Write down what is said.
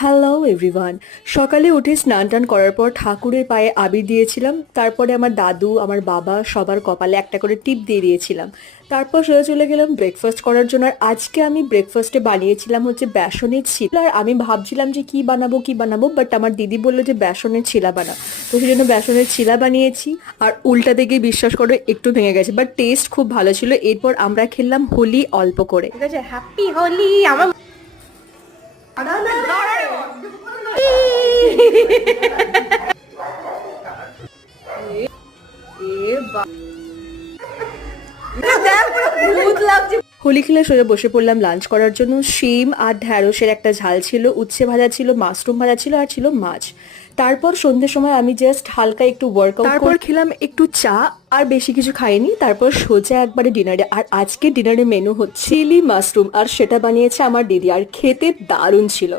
Hello everyone. সকালে উঠে স্নান টান করার পর ঠাকুরের পায়ে আবির দিয়েছিলাম, তারপরে আমার দাদু আমার বাবা সবার কপালে একটা করে টিপ দিয়ে দিয়েছিলাম। তারপর সোজা চলে গেলাম ব্রেকফাস্ট করার জন্য। আর আজকে আমি ব্রেকফাস্টে বানিয়েছিলাম হচ্ছে বেসনের চিলা। আর আমি ভাবছিলাম যে কি বানাবো, বাট আমার দিদি বললো যে বেসনের চিলা বানাও, তো সেই জন্য বেসনের চিলা বানিয়েছি। আর উল্টা দিকে বিশ্বাস করো একটু ভেঙে গেছে, বাট টেস্ট খুব ভালো ছিল। এরপর আমরা খেললাম হোলি অল্প করে। ঠিক আছে, হ্যাপি হোলি। আমার হোলি খেলে সোজা বসে পড়লাম লাঞ্চ করার জন্য। শিম আর ঢ্যাঁড়সের একটা ঝাল ছিল, উচ্ছে ভাজা ছিল, মাশরুম ভাজা ছিল, আর ছিল মাছ। তারপর সন্ধ্যের সময় আমি জাস্ট হালকা একটু ওয়ার্কআউট, তারপর খেলাম একটু চা। আর বেশি কিছু খাইনি, তারপর সোজা একবারে ডিনারে। আর আজকে ডিনারের মেনু হচ্ছে চিলি মাশরুম, আর সেটা বানিয়েছে আমার দিদি, আর খেতে দারুণ ছিল।